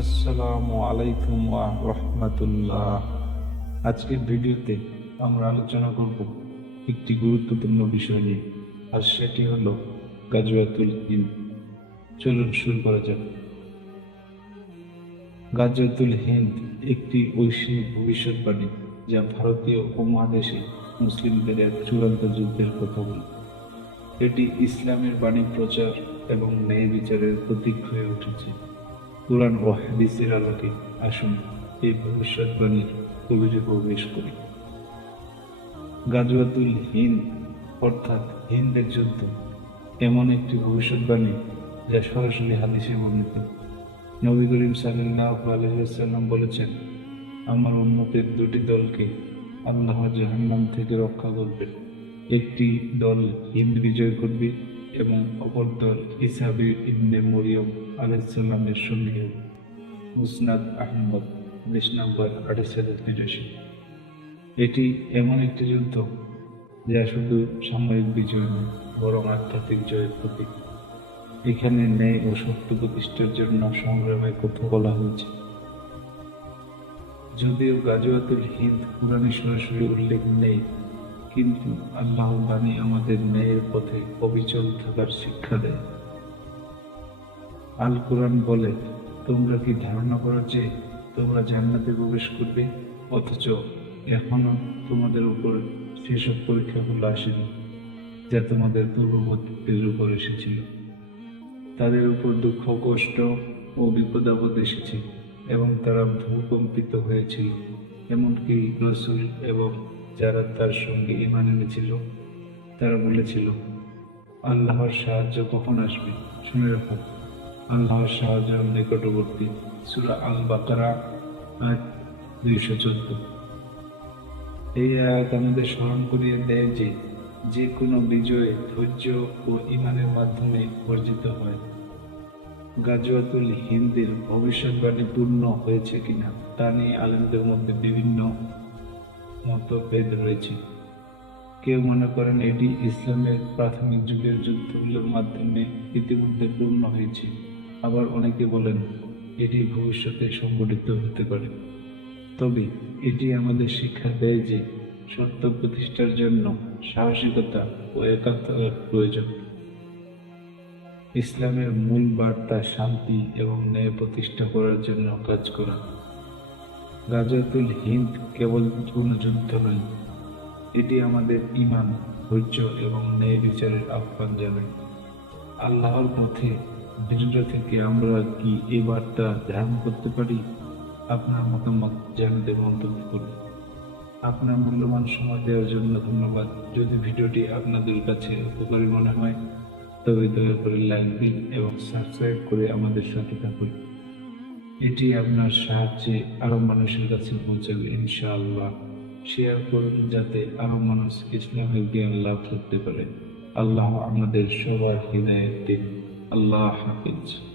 আসসালামু আলাইকুম ওয়া রহমাতুল্লাহ। আজকের ভিডিওতে আমরা আলোচনা করব একটি গুরুত্বপূর্ণ বিষয় নিয়ে, আর সেটি হলো গাজওয়াতুল হিন্দ। চলুন শুরু করা যাক। গাজওয়াতুল হিন্দ একটি ঐশ্বিক ভবিষ্যৎবাণী যা ভারতীয় উপমহাদেশে মুসলিমদের এক চূড়ান্ত যুদ্ধের কথা বলে। এটি ইসলামের বাণী প্রচার এবং ন্যায় বিচারের প্রতীক হয়ে উঠেছে। কোরআন ও হাদিসের আলোকে আসুন এই ভবিষ্যৎবাণীর গভীরে প্রবেশ করি। গাজওয়াতুল হিন্দ অর্থাৎ হিন্দের যুদ্ধ এমন একটি ভবিষ্যৎবাণী যা সরাসরি হাদিসে বর্ণিত নবী করিম সাল্লাহ বলেছেন, আমার উন্মতের দুটি দলকে আল্লাহ জাহান্নাম থেকে রক্ষা করবে। একটি দল হিন্দ বিজয় করবে এবং অপর ইসাবি ইবনে মরিয়ম আলাইসাল্লামের সঙ্গে। মুসনাদ আহমদ উনিশ নম্বর আঠাশ হাজার তিরাশি এটি এমন একটি যুদ্ধ যা শুধু সাময়িক বিজয় নয়, বরং আধ্যাত্মিক জয়ের প্রতীক এখানে ন্যায় ও সত্য প্রতিষ্ঠার জন্য সংগ্রামের কথা বলা হয়েছে যদিও গাজুয়াতুল হিন্দ কোরআনে সরাসরি উল্লেখ নেই কিন্তু আল্লাহ বাণী আমাদের ন্যায়ের পথে অবিচল থাকার শিক্ষা দেয়। আল কোরআন বলে, তোমরা কি ধারণা করো যে তোমরা জান্নাতে প্রবেশ করবে? অথচ এখনও তোমাদের উপর সেসব পরীক্ষাগুলো আসেনি, যা তোমাদের পূর্ববর্তীদের উপর এসেছিল। তাদের উপর দুঃখ, কষ্ট ও বিপদ আপদ এসেছে এবং তারা ভূকম্পিত হয়েছিল। এমনকি রসুল এবং যারা তার সঙ্গে ইমান এনেছিল, তারা বলেছিল, আল্লাহর সাহায্য কখন আসবে? শুনে রাখো, আল্লাহর সাহায্য নিকটবর্তী সুরা আল বাকারা আয়াত দুইশো চোদ্দ। এই আয়াত আমাদের স্মরণ করিয়ে দেয় যে যে কোনো বিজয়, ধৈর্য ও ইমানের মাধ্যমে অর্জিত হয়। গাজওয়াতুল হিন্দের ভবিষ্যৎবাণী পূর্ণ হয়েছে কিনা, তা নিয়ে আলেমদের মধ্যে বিভিন্ন মতভেদ রয়েছে। কেউ মনে করেন এটি ইসলামের প্রাথমিক যুগের যুদ্ধগুলোর মাধ্যমে ইতিমধ্যে পূর্ণ হয়েছে। আবার অনেকে বলেন, এটি ভবিষ্যতে সংগঠিত হতে পারে। তবে এটি আমাদের শিক্ষা দেয় যে সত্য প্রতিষ্ঠার জন্য সাহসিকতা ও একাত্মতার প্রয়োজন। ইসলামের মূল বার্তা শান্তি এবং ন্যায় প্রতিষ্ঠা করার জন্য কাজ করা। গাজাতুল হিন্দ কেবল যুদ্ধ নয়, এটি আমাদের ইমান ধৈর্য এবং ন্যায় বিচারের আহ্বান জানায়। আল্লাহর পথে দৃঢ় থেকে আমরা কি এই বার্তা ধারণ করতে পারি? আপনার মতামত জানাতে মন্তব্য করুন। আপনার মূল্যবান সময় দেওয়ার জন্য ধন্যবাদ। যদি ভিডিওটি আপনাদের কাছে উপকারী মনে হয়, তবে দয়া করে লাইক দিন এবং সাবস্ক্রাইব করে আমাদের সাথে থাকুন। এটি আপনার সাহায্যে আরও মানুষের কাছে পৌঁছাবে, ইনশাআল্লাহ। শেয়ার করুন যাতে আরও মানুষ ইসলামের জ্ঞান লাভ করতে পারে। আল্লাহ আমাদের সবার হৃদয়ের দিন আল্লাহ হাফিজ।